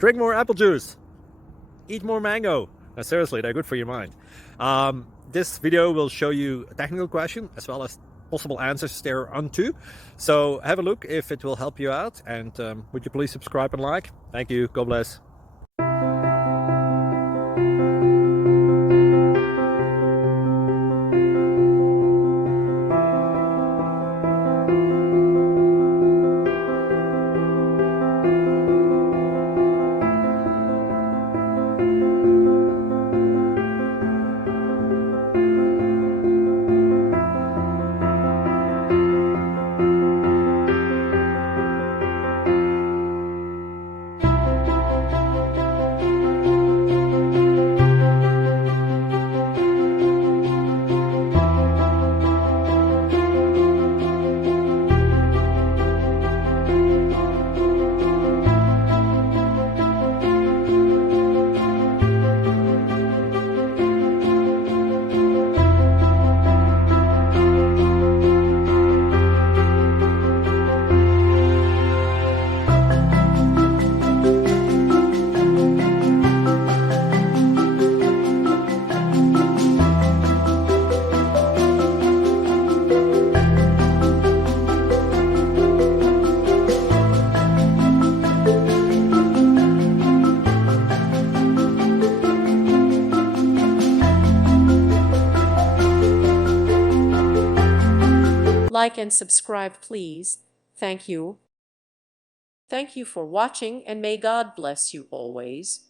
Drink more apple juice. Eat more mango. No, seriously, they're good for your mind. This video will show you a technical question as well as possible answers thereunto. So have a look if it will help you out, and would you please subscribe and like? Thank you. God bless. Like and subscribe, please. Thank you. Thank you for watching, and may God bless you always.